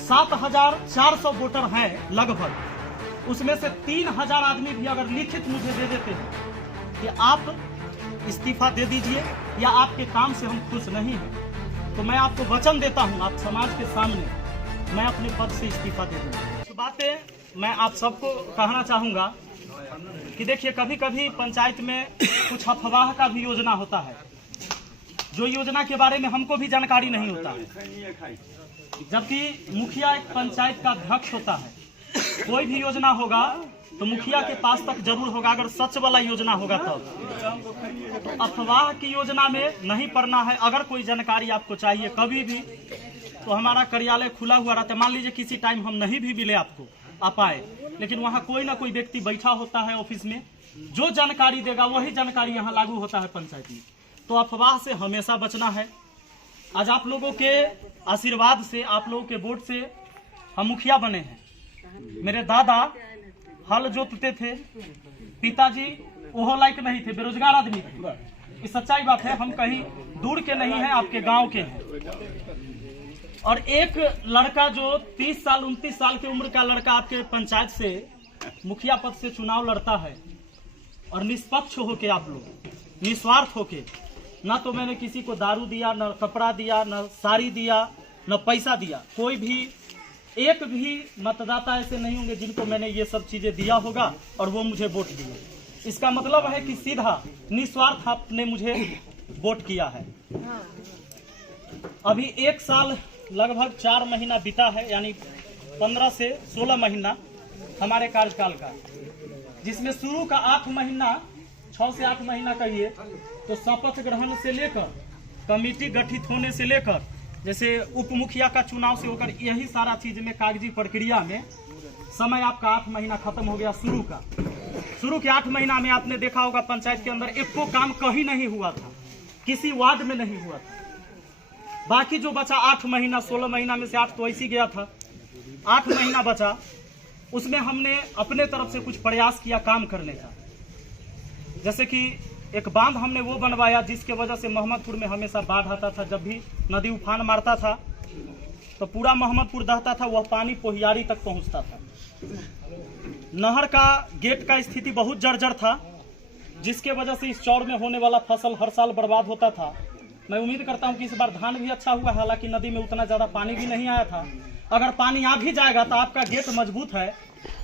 7,400 voter हैं लगभग, उसमें से 3,000 आदमी भी अगर लिखित मुझे दे देते हैं कि आप इस्तीफा दे दीजिए या आपके काम से हम खुश नहीं हैं, तो मैं आपको वचन देता हूं, आप समाज के सामने, मैं अपने पद से इस्तीफा दे दूंगा। कुछ बातें मैं आप सबको कहना चाहूँगा कि देखिए, कभी कभी पंचायत में कुछ अफवाह का भी योजना होता है, जो योजना के बारे में हमको भी जानकारी नहीं होता है। जबकि मुखिया एक पंचायत का अध्यक्ष होता है, कोई भी योजना होगा तो मुखिया के पास तक जरूर होगा, अगर सच वाला योजना होगा तब। तो अफवाह की योजना में नहीं पड़ना है। अगर कोई जानकारी आपको चाहिए कभी भी, तो हमारा कार्यालय खुला हुआ रहता है। मान लीजिए किसी टाइम हम नहीं भी मिले आपको, आप आए, लेकिन वहाँ कोई ना कोई व्यक्ति बैठा होता है ऑफिस में, जो जानकारी देगा वही जानकारी यहाँ लागू होता है पंचायत में। तो अफवाह से हमेशा बचना है। आज आप लोगों के आशीर्वाद से, आप लोगों के वोट से हम मुखिया बने हैं। मेरे दादा हल जोतते थे, पिताजी ओहो लायक नहीं थे, बेरोजगार आदमी थे। ये सच्चाई बात है, हम कहीं दूर के नहीं हैं, आपके गांव के हैं। और एक लड़का जो 30 साल 29 साल की उम्र का लड़का आपके पंचायत से मुखिया पद से चुनाव लड़ता है, और निष्पक्ष होके आप लोग, निस्वार्थ होके, ना तो मैंने किसी को दारू दिया, न कपड़ा दिया, न साड़ी दिया, न पैसा दिया। कोई भी एक भी मतदाता ऐसे नहीं होंगे जिनको मैंने ये सब चीजें दिया होगा और वो मुझे वोट दिए। इसका मतलब है कि सीधा निस्वार्थ आपने मुझे वोट किया है। अभी 1 साल लगभग 4 महीना बीता है, यानी 15 से 16 महीना हमारे कार्यकाल का, जिसमें शुरू का 8 महीना, 6 से 8 महीना कहिए तो शपथ ग्रहण से लेकर, कमेटी गठित होने से लेकर, जैसे उप मुखिया का चुनाव से होकर, यही सारा चीज में कागजी प्रक्रिया में समय आपका 8 महीना खत्म हो गया। शुरू के 8 महीना में आपने देखा होगा पंचायत के अंदर एको काम कहीं नहीं हुआ था, किसी वार्ड में नहीं हुआ था। बाकी जो बचा 8 महीना, 16 महीना में से 8 तो ऐसी गया था, 8 महीना बचा, उसमें हमने अपने तरफ से कुछ प्रयास किया काम करने का। जैसे कि एक बांध हमने वो बनवाया जिसके वजह से मोहम्मदपुर में हमेशा बाढ़ आता था। जब भी नदी उफान मारता था तो पूरा मोहम्मदपुर दहता था, वह पानी पोहियारी तक पहुंचता था। नहर का गेट का स्थिति बहुत जर्जर था, जिसके वजह से इस चौर में होने वाला फसल हर साल बर्बाद होता था। मैं उम्मीद करता हूं कि इस बार धान भी अच्छा हुआ, हालांकि नदी में उतना ज़्यादा पानी भी नहीं आया था। अगर पानी आ भी जाएगा तो आपका गेट मजबूत है,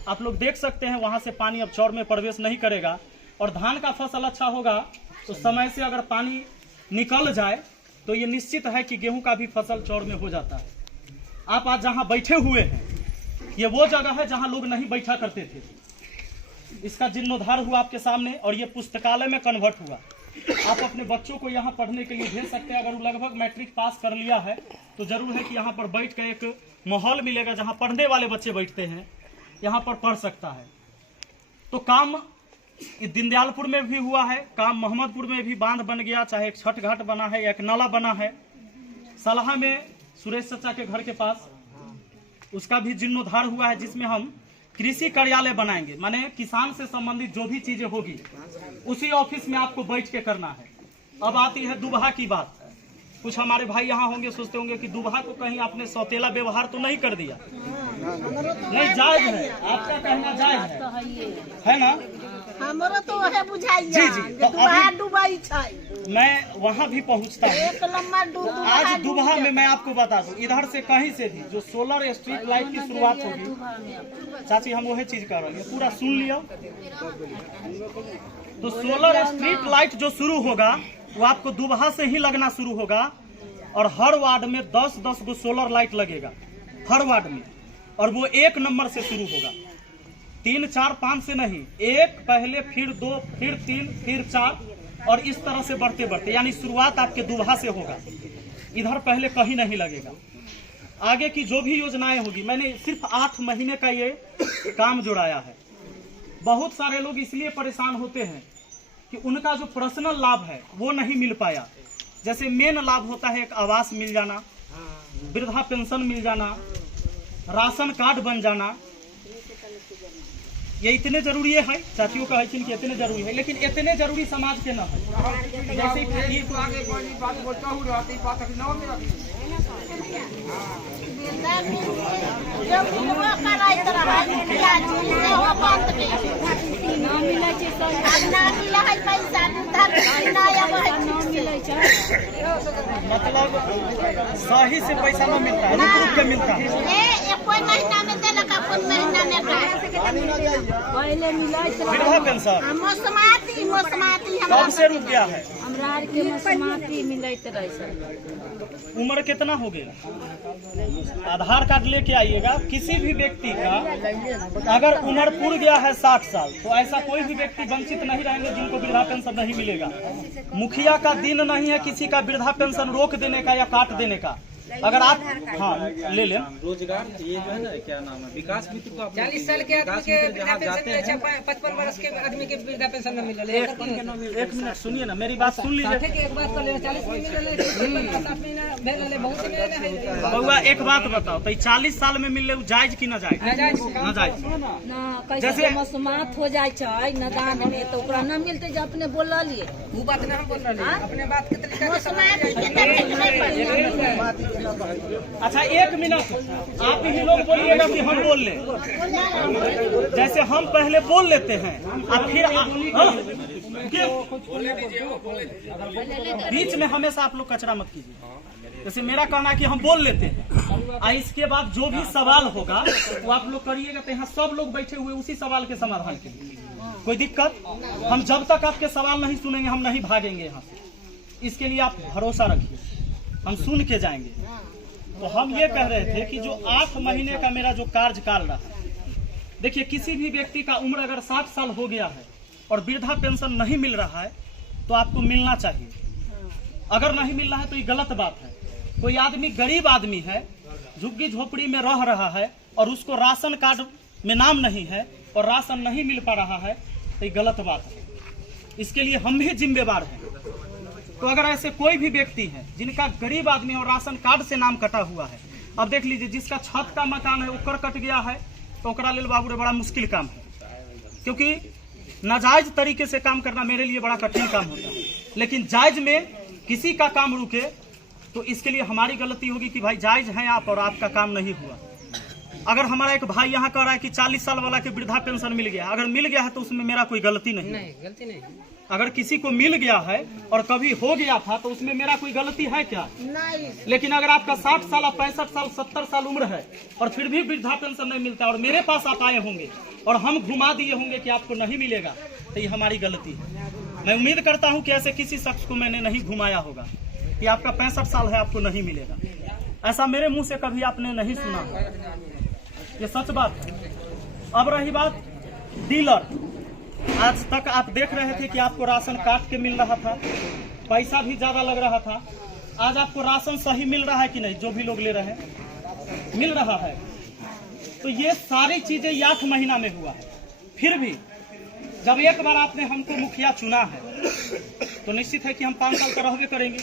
आप लोग देख सकते हैं, वहां से पानी अब चौर में प्रवेश नहीं करेगा। और धान का फसल अच्छा होगा तो समय से अगर पानी निकल जाए तो ये निश्चित है कि गेहूं का भी फसल चौर में हो जाता है। आप आज जहां बैठे हुए हैं, ये वो जगह है जहां लोग नहीं बैठा करते थे। इसका जीर्णोद्धार हुआ आपके सामने, और ये पुस्तकालय में कन्वर्ट हुआ। आप अपने बच्चों को यहाँ पढ़ने के लिए भेज सकते हैं। अगर वो लगभग मैट्रिक पास कर लिया है तो जरूर है कि यहाँ पर बैठ कर एक माहौल मिलेगा जहाँ पढ़ने वाले बच्चे बैठते हैं, यहाँ पर पढ़ सकता है। तो काम दीनदयालपुर में भी हुआ है, काम मोहम्मदपुर में भी बांध बन गया, चाहे एक छठ घाट बना है या एक नाला बना है। सलाहा में सुरेश चाचा के घर के पास उसका भी जीर्णोद्धार हुआ है, जिसमें हम कृषि कार्यालय बनाएंगे। माने किसान से संबंधित जो भी चीजें होगी उसी ऑफिस में आपको बैठ के करना है। अब आती है दुबहा की बात। कुछ हमारे भाई यहाँ होंगे, सोचते होंगे कि दुबहा को कहीं आपने सौतेला व्यवहार तो नहीं कर दिया। नहीं, जायज है, आपका कहना जायज है ना? हमारा तो है बुझाइए जी जी। तो डुबाई मैं वहाँ भी पहुँचता हूँ। आज दुबहा में मैं आपको बता दूँ, इधर से कहीं से भी जो सोलर स्ट्रीट लाइट की शुरुआत होगी, चाची हम वही चीज कर रहे हैं, पूरा सुन लिया। तो सोलर स्ट्रीट लाइट जो शुरू होगा वो आपको दुबहा से ही लगना शुरू होगा, और हर वार्ड में 10-10 गो सोलर लाइट लगेगा हर वार्ड में, और वो 1 नंबर से शुरू होगा। 3, 4, 5 से नहीं, 1 पहले, फिर 2, फिर 3, फिर 4, और इस तरह से बढ़ते बढ़ते, यानी शुरुआत आपके दुबहा से होगा। इधर पहले कहीं नहीं लगेगा। आगे की जो भी योजनाएं होगी, मैंने सिर्फ 8 महीने का ये काम जुड़ाया है। बहुत सारे लोग इसलिए परेशान होते हैं कि उनका जो पर्सनल लाभ है वो नहीं मिल पाया। जैसे मेन लाभ होता है एक आवास मिल जाना, वृद्धा पेंशन मिल जाना, राशन कार्ड बन जाना, ये इतने जरूरी है। चाचियों का है कि इतने जरूरी है, लेकिन इतने जरूरी समाज के न है। जैसे जो मिलबो कराइत रहल इलाज सेहो बंद के ना मिलै छै ना मिलै है पैसा उधर ना आबै ना मिलै छै मतलब सही से पैसा न मिलता है, रुक रुक के मिलता है। कोई महीना में देलक अपन महीना में पहले मिलै विधवा पेंशन मौसमाती कब से रुक गया है? हमरा आर के मौसमाती मिलैत रहे छै। उम्र कितना हो गया? आधार कार्ड लेके आइएगा। किसी भी व्यक्ति का अगर उम्र पूर गया है 60 साल तो ऐसा कोई भी व्यक्ति वंचित नहीं रहेंगे जिनको वृद्धा पेंशन नहीं मिलेगा। मुखिया का दिन नहीं है किसी का वृद्धा पेंशन रोक देने का या काट देने का। अगर आप ले लें रोजगार ये जो है ना क्या नाम है विकास मित्र को 40 साल के आदमी के वृद्धा पेंशन मिले छै, 55 वर्ष के आदमी के वृद्धा पेंशन न मिलल। एक मिनट सुनिए ना, मेरी बात सुन लीजिए। ठीक एक बात कर ले 40 में मिलल है, 50 महीना भेल ले, बहुत मिलल है। बउआ एक बात बताओ, तो 40 साल में मिलले जायज की ना जायज? ना जायज ना कैसे मौसमात हो जाय छै नदान में तो ओकरा न मिलते जे अपने बोललिए वो बात ना हम बोल रहे हैं, अपने बात के तरीका से मौसमाती के अच्छा 1 मिनट आप ही लोग बोलिएगा कि हम बोल लें। जैसे हम पहले बोल लेते हैं और फिर बीच में हमेशा आप लोग कचरा मत कीजिए। जैसे मेरा कहना है कि हम बोल लेते हैं और इसके बाद जो भी सवाल होगा वो आप लोग करिएगा। तो यहाँ सब लोग बैठे हुए उसी सवाल के समाधान के लिए कोई दिक्कत। हम जब तक आपके सवाल नहीं सुनेंगे हम नहीं भागेंगे यहाँ से। इसके लिए आप भरोसा रखिए, हम सुन के जाएंगे। तो हम ये कह रहे थे कि जो 8 महीने का मेरा जो कार्यकाल रहा, देखिए किसी भी व्यक्ति का उम्र अगर 60 साल हो गया है और वृद्धा पेंशन नहीं मिल रहा है तो आपको मिलना चाहिए। अगर नहीं मिल रहा है तो ये गलत बात है। कोई आदमी गरीब आदमी है, झुग्गी झोपड़ी में रह रहा है और उसको राशन कार्ड में नाम नहीं है और राशन नहीं मिल पा रहा है तो ये गलत बात है। इसके लिए हम भी जिम्मेवार हैं। तो अगर ऐसे कोई भी व्यक्ति है जिनका गरीब आदमी और राशन कार्ड से नाम कटा हुआ है, अब देख लीजिए जिसका छत का मकान है ऊपर कट गया है तो ओकरा लेल बाबू रे बड़ा मुश्किल काम है, क्योंकि नाजायज तरीके से काम करना मेरे लिए बड़ा कठिन काम होता है। लेकिन जायज में किसी का काम रुके तो इसके लिए हमारी गलती होगी कि भाई जायज हैं आप और आपका काम नहीं हुआ। अगर हमारा एक भाई यहाँ कह रहा है कि 40 साल वाला के वृद्धा पेंशन मिल गया, अगर मिल गया है तो उसमें मेरा कोई गलती नहीं है। गलती नहीं। अगर किसी को मिल गया है और कभी हो गया था तो उसमें मेरा कोई गलती है क्या? नहीं। लेकिन अगर आपका 60 साल 65 साल 70 साल उम्र है और फिर भी वृद्धा पेंशन नहीं मिलता और मेरे पास आप आए होंगे और हम घुमा दिए होंगे कि आपको नहीं मिलेगा तो ये हमारी गलती है। मैं उम्मीद करता हूँ कि ऐसे किसी शख्स को मैंने नहीं घुमाया होगा कि आपका 65 साल है आपको नहीं मिलेगा। ऐसा मेरे मुंह से कभी आपने नहीं सुना, ये सच बात है। अब रही बात डीलर, आज तक आप देख रहे थे कि आपको राशन काट के मिल रहा था, पैसा भी ज्यादा लग रहा था। आज आपको राशन सही मिल रहा है कि नहीं? जो भी लोग ले रहे हैं मिल रहा है। तो ये सारी चीजें 8 महीना में हुआ है। फिर भी जब एक बार आपने हमको मुखिया चुना है तो निश्चित है कि हम 5 साल का रहबे करेंगे।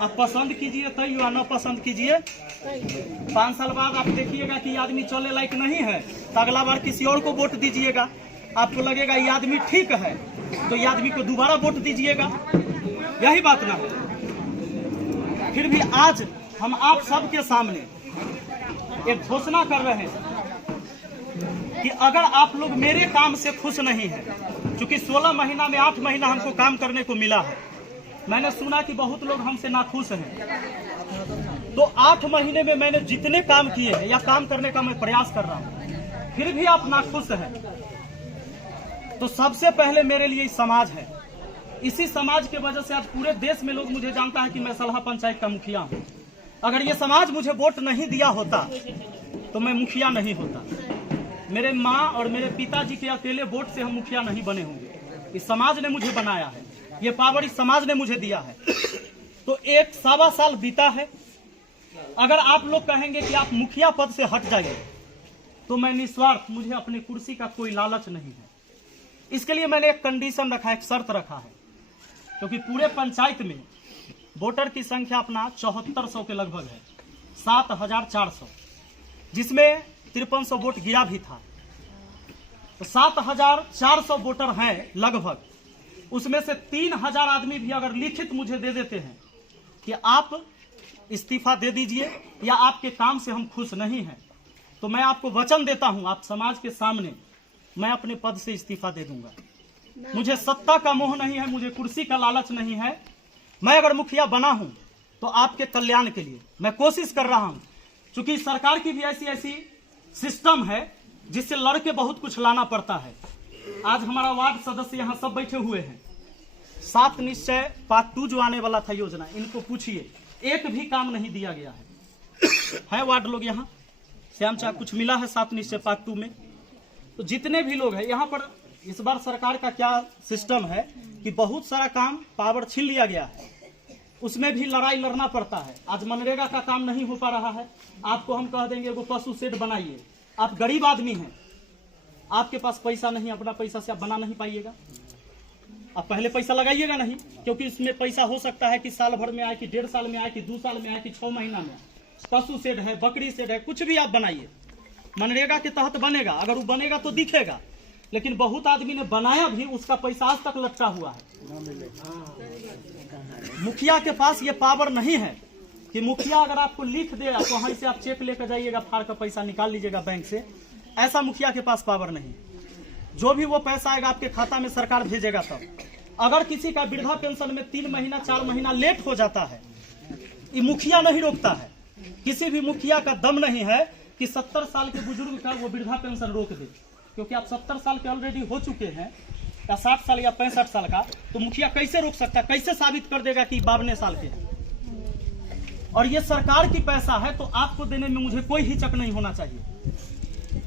आप पसंद कीजिए तय या न पसंद कीजिए, 5 साल बाद आप देखिएगा कि आदमी चलने लायक नहीं है तो अगला बार किसी और को वोट दीजिएगा। आपको लगेगा ये आदमी ठीक है तो ये आदमी को दोबारा वोट दीजिएगा। यही बात ना है। फिर भी आज हम आप सबके सामने एक घोषणा कर रहे हैं कि अगर आप लोग मेरे काम से खुश नहीं हैं, क्योंकि 16 महीना में 8 महीना हमको काम करने को मिला है, मैंने सुना कि बहुत लोग हमसे नाखुश हैं। तो 8 महीने में मैंने जितने काम किए हैं या काम करने का मैं प्रयास कर रहा हूं, फिर भी आप नाखुश हैं तो सबसे पहले मेरे लिए समाज है। इसी समाज के वजह से आज पूरे देश में लोग मुझे जानता है कि मैं सलहा पंचायत का मुखिया हूं। अगर ये समाज मुझे वोट नहीं दिया होता तो मैं मुखिया नहीं होता। मेरे माँ और मेरे पिताजी के अकेले वोट से हम मुखिया नहीं बने होंगे। इस समाज ने मुझे बनाया है, ये पावर इस समाज ने मुझे दिया है। तो 1 साल बीता है। अगर आप लोग कहेंगे कि आप मुखिया पद से हट जाइए तो मैं निस्वार्थ, मुझे अपनी कुर्सी का कोई लालच नहीं है। इसके लिए मैंने एक कंडीशन रखा है, एक शर्त रखा है, क्योंकि पूरे पंचायत में वोटर की संख्या अपना 7400 के लगभग है, 7400, जिसमें 5300 वोट गिरा भी था। तो 7400 वोटर हैं लगभग। उसमें से 3000 आदमी भी अगर लिखित मुझे दे देते हैं कि आप इस्तीफा दे दीजिए या आपके काम से हम खुश नहीं हैं, तो मैं आपको वचन देता हूं, आप समाज के सामने, मैं अपने पद से इस्तीफा दे दूंगा। मुझे सत्ता का मोह नहीं है, मुझे कुर्सी का लालच नहीं है। मैं अगर मुखिया बना हूं तो आपके कल्याण के लिए मैं कोशिश कर रहा हूं। क्योंकि सरकार की भी ऐसी सिस्टम है जिससे लड़के बहुत कुछ लाना पड़ता है। आज हमारा वार्ड सदस्य यहाँ सब बैठे हुए हैं। 7 निश्चय पार्ट 2 जो आने वाला था योजना, इनको पूछिए, एक भी काम नहीं दिया गया है वार्ड लोग यहाँ श्याम चाह कुछ मिला है 7 निश्चय पार्ट 2 में? तो जितने भी लोग हैं यहाँ पर, इस बार सरकार का क्या सिस्टम है कि बहुत सारा काम पावर छीन लिया गया है, उसमें भी लड़ाई लड़ना पड़ता है। आज मनरेगा का काम नहीं हो पा रहा है, आपको हम कह देंगे वो पशु शेड बनाइए, आप गरीब आदमी हैं, आपके पास पैसा नहीं, अपना पैसा से आप बना नहीं पाइएगा, आप पहले पैसा लगाइएगा नहीं, क्योंकि इसमें पैसा हो सकता है कि साल भर में आए, कि 1.5 साल में आए, कि 2 साल में आए, कि 6 महीना में। पशु शेड है, बकरी शेड है, कुछ भी आप बनाइए, मनरेगा के तहत बनेगा। अगर वो बनेगा तो दिखेगा, लेकिन बहुत आदमी ने बनाया भी, उसका पैसा आज तक लटका हुआ है। मुखिया के पास ये पावर नहीं है कि मुखिया अगर आपको लिख दे तो वहीं से आप चेक लेकर जाइएगा, फाड़ का पैसा निकाल लीजिएगा बैंक से, ऐसा मुखिया के पास पावर नहीं। जो भी वो पैसा आएगा आपके खाता में सरकार भेजेगा तब। अगर किसी का वृद्धा पेंशन में 3 महीना 4 महीना लेट हो जाता है, ये मुखिया नहीं रोकता है। किसी भी मुखिया का दम नहीं है कि 70 साल के बुजुर्ग का वो वृद्धा पेंशन रोक दे, क्योंकि आप 70 साल के ऑलरेडी हो चुके हैं, या 60 साल या 65 साल का, तो मुखिया कैसे रोक सकता है? कैसे साबित कर देगा कि 52 साल के हैं? और ये सरकार की पैसा है, तो आपको देने में मुझे कोई हिचक नहीं होना चाहिए।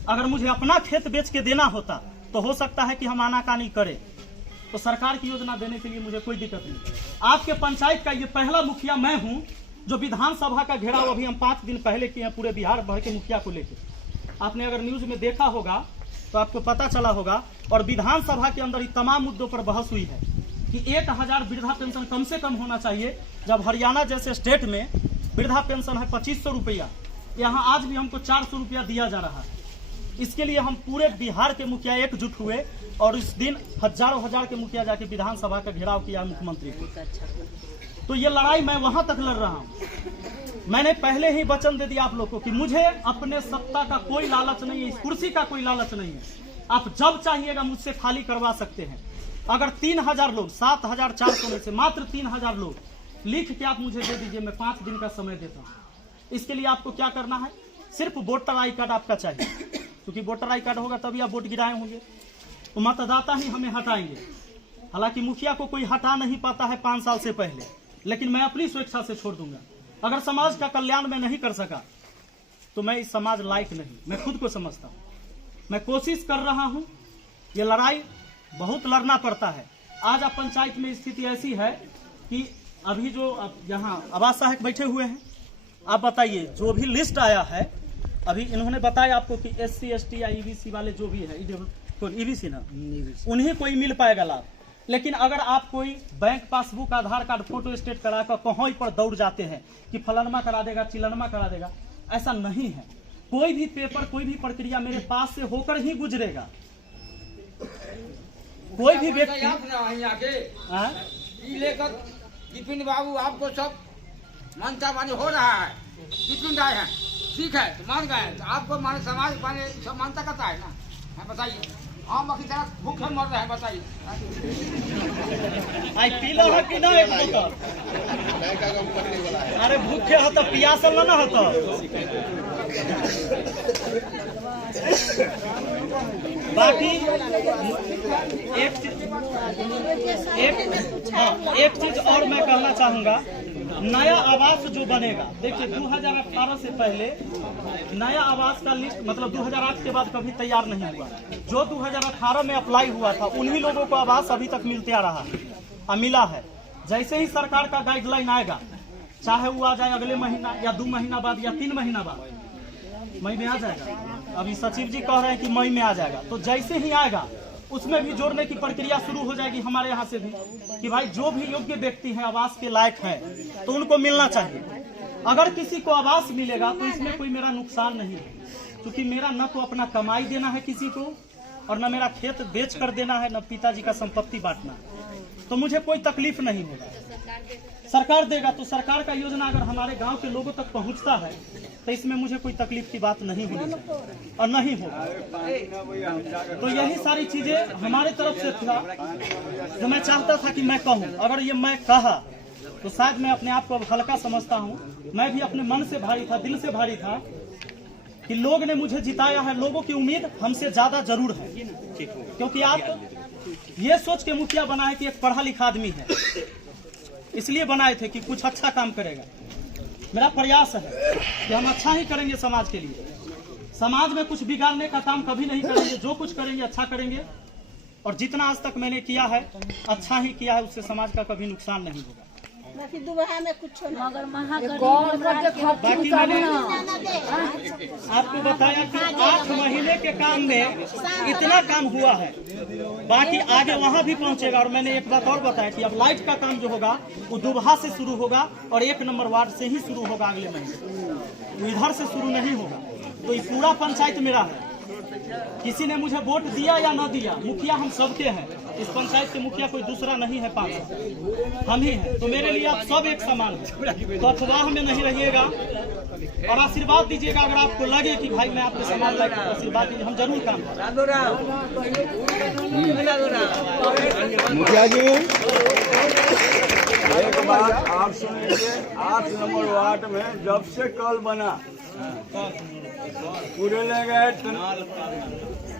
अगर मुझे अपना खेत बेच के देना होता तो हो सकता है कि हम आनाकानी करें, तो सरकार की योजना देने के लिए मुझे कोई दिक्कत नहीं। आपके पंचायत का ये पहला मुखिया मैं हूं जो विधानसभा का घेराव अभी हम 5 दिन पहले किए हैं पूरे बिहार भर के मुखिया को लेकर। आपने अगर न्यूज में देखा होगा तो आपको पता चला होगा, और विधानसभा के अंदर तमाम मुद्दों पर बहस हुई है कि 1000 वृद्धा पेंशन कम से कम होना चाहिए, जब हरियाणा जैसे स्टेट में वृद्धा पेंशन है 2500 रुपया, यहाँ आज भी हमको 400 रुपया दिया जा रहा है। इसके लिए हम पूरे बिहार के मुखिया एकजुट हुए और इस दिन हजारों हजार के मुखिया जाके विधानसभा का घेराव किया मुख्यमंत्री को। तो ये लड़ाई मैं वहां तक लड़ रहा हूं। मैंने पहले ही वचन दे दिया आप लोग को कि मुझे अपने सत्ता का कोई लालच नहीं है, इस कुर्सी का कोई लालच नहीं है। आप जब चाहिएगा मुझसे खाली करवा सकते हैं। अगर 3000 लोग, 7400 में से मात्र 3000 लोग लिख के आप मुझे दे दीजिए, मैं 5 दिन का समय देता हूं। इसके लिए आपको क्या करना है? सिर्फ वोटर आई कार्ड आपका चाहिए, क्योंकि वोटर आई कार्ड होगा तभी आप वोट गिराए होंगे। तो मतदाता ही हमें हटाएंगे। हालांकि मुखिया को कोई हटा नहीं पाता है 5 साल से पहले, लेकिन मैं अपनी स्वेच्छा से छोड़ दूंगा। अगर समाज का कल्याण मैं नहीं कर सका तो मैं इस समाज लायक नहीं, मैं खुद को समझता हूं। मैं कोशिश कर रहा हूं। ये लड़ाई बहुत लड़ना पड़ता है। आज आप पंचायत में स्थिति ऐसी है कि अभी जो यहाँ आवास सहायक बैठे हुए हैं, आप बताइए, जो भी लिस्ट आया है अभी इन्होंने बताया आपको कि SC ST या EBC वाले जो भी है, EBC ना, उन्हें कोई मिल पाएगा लाभ। लेकिन अगर आप कोई बैंक पासबुक, आधार कार्ड, फोटो स्टेट करा कर कहीं पर दौड़ जाते हैं कि फलानमा करा देगा, चिलनमा करा देगा, ऐसा नहीं है। कोई भी पेपर, कोई भी प्रक्रिया मेरे पास से होकर ही गुजरेगा। कोई भी व्यक्ति लेकर विपिन बाबू आपको सब मानता मानी हो रहा है, विपिन राय है, ठीक है, तो मान गए, तो आपको माने समाज माने सब मानता करता है ना? बताइए, हम बाकी तरह भूखे मर रहे हैं, बताइए। आई पीला है कि ना एक बोतल? अरे भूखे हो तो पियासल ना हो तो। बाकी एक चीज और मैं कहना चाहूंगा, नया आवास जो बनेगा, देखिए 2018 से पहले नया आवास का लिस्ट, मतलब 2008 के बाद कभी तैयार नहीं हुआ। जो 2018 में अप्लाई हुआ था उन्हीं लोगों को आवास अभी तक मिलते आ रहा है, मिला है। जैसे ही सरकार का गाइडलाइन आएगा, चाहे वो आ जाए अगले महीना या 2 महीना बाद या 3 महीना बाद, मई में आ जाएगा। अभी सचिव जी कह रहे हैं कि मई में आ जाएगा। तो जैसे ही आएगा उसमें भी जोड़ने की प्रक्रिया शुरू हो जाएगी हमारे यहाँ से भी, कि भाई जो भी योग्य व्यक्ति हैं, आवास के लायक हैं, तो उनको मिलना चाहिए। अगर किसी को आवास मिलेगा तो इसमें कोई मेरा नुकसान नहीं है, क्योंकि मेरा न तो अपना कमाई देना है किसी को, और न मेरा खेत बेच कर देना है, न पिताजी का संपत्ति बांटना है। तो मुझे कोई तकलीफ नहीं होगा। सरकार देगा तो सरकार का योजना अगर हमारे गांव के लोगों तक पहुंचता है तो इसमें मुझे कोई तकलीफ की बात नहीं होगी और नहीं होगा। तो यही सारी चीजें हमारे तरफ से था जो मैं चाहता था कि मैं कहूँ। अगर ये मैं कहा तो शायद मैं अपने आप को अब हल्का समझता हूँ। मैं भी अपने मन से भारी था, दिल से भारी था कि लोग ने मुझे जिताया है। लोगों की उम्मीद हमसे ज्यादा जरूर है, क्योंकि आप ये सोच के मुखिया बनाए कि एक पढ़ा लिखा आदमी है, इसलिए बनाए थे कि कुछ अच्छा काम करेगा। मेरा प्रयास है कि हम अच्छा ही करेंगे समाज के लिए। समाज में कुछ बिगाड़ने का काम कभी नहीं करेंगे। जो कुछ करेंगे अच्छा करेंगे, और जितना आज तक मैंने किया है अच्छा ही किया है, उससे समाज का कभी नुकसान नहीं होगा। बाकी दुबहा में कुछ मगर बाकी मैंने आपको बताया कि 8 महीने के काम में इतना काम हुआ है, बाकी आगे वहाँ भी पहुँचेगा। और मैंने एक बात और बताया कि अब लाइट का काम जो होगा वो दुबहा से शुरू होगा और 1 नंबर वार्ड से ही शुरू होगा अगले महीने, तो इधर से शुरू नहीं होगा। तो ये पूरा पंचायत मेरा है। किसी ने मुझे वोट दिया या न दिया, मुखिया हम सबके हैं। इस पंचायत के मुखिया कोई दूसरा नहीं है, 5 हम ही हैं। तो मेरे लिए आप सब एक समान हैं। तो अफवाह में नहीं रहिएगा और आशीर्वाद दीजिएगा। अगर आपको लगे कि भाई मैं आपके समान लायक हूं, आशीर्वाद दीजिए, हम जरूर काम करेंगे। मुखिया जी एक बात आप सुनिए, 8 नंबर वार्ड में जब से कल बना पूरे ले गए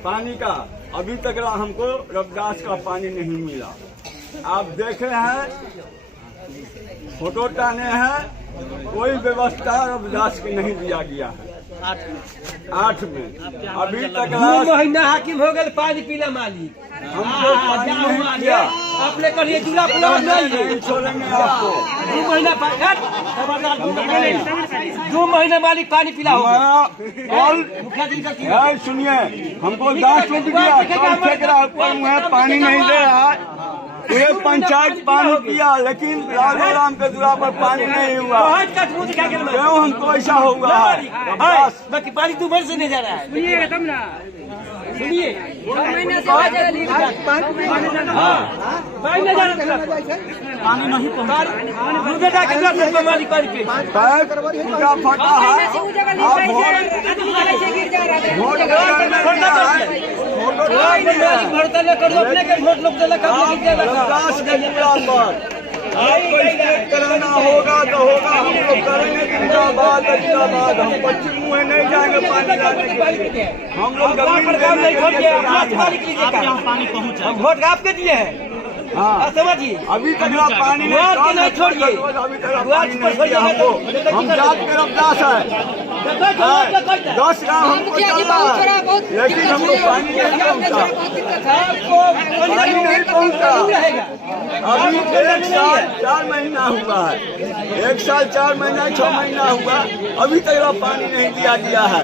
पानी का, अभी तक हमको रविदास का पानी नहीं मिला। आप देखे हैं, फोटो टाने हैं, कोई व्यवस्था रविदास की नहीं दिया गया है। 8 में अभी तक 2 महीना हाकिम हो गए, पानी पीला मालिक हमको पानी नहीं दिया। अपने करिए दूल्हा पुला नहीं छोड़ेंगे आपको। 2 महीना 2 महीना मालिक पानी पिला हो मुखिया जी का। सुनिए, हमको 10 मिनट दिया, कल ठेकेदार पर मुझे पानी नहीं दे रहा। पूरे पंचायत पानी पिया, लेकिन लालू राम के दूरा पर पानी नहीं हुआ। क्यों हमको ऐसा होगा? बाकी पानी 2 महीने से नहीं जा रहा है। सुनिए तब ना, सुनिए पानी नहीं पूरा फटा है। कराना होगा तो होगा, हम लोग करेंगे। जिंदाबाद जिंदाबाद। हम पश्चिम मुँह नहीं जाएंगे पानी लाने के लिए। हम लोग पानी पहुँचा, वोट आपके दिए हैं। हाँ, समझिए अभी तक पानी नहीं छोड़िए। अभी तक पानी नहीं दिया हमको। हम जात के रविदास है, 10 गाँव हमको चलना है, लेकिन हमको पानी नहीं पहुँचा। पानी नहीं पहुँचा। अभी 1 साल 4 महीना हुआ है, 1 साल 4 महीना 6 महीना हुआ, अभी तक पानी नहीं दिया गया है।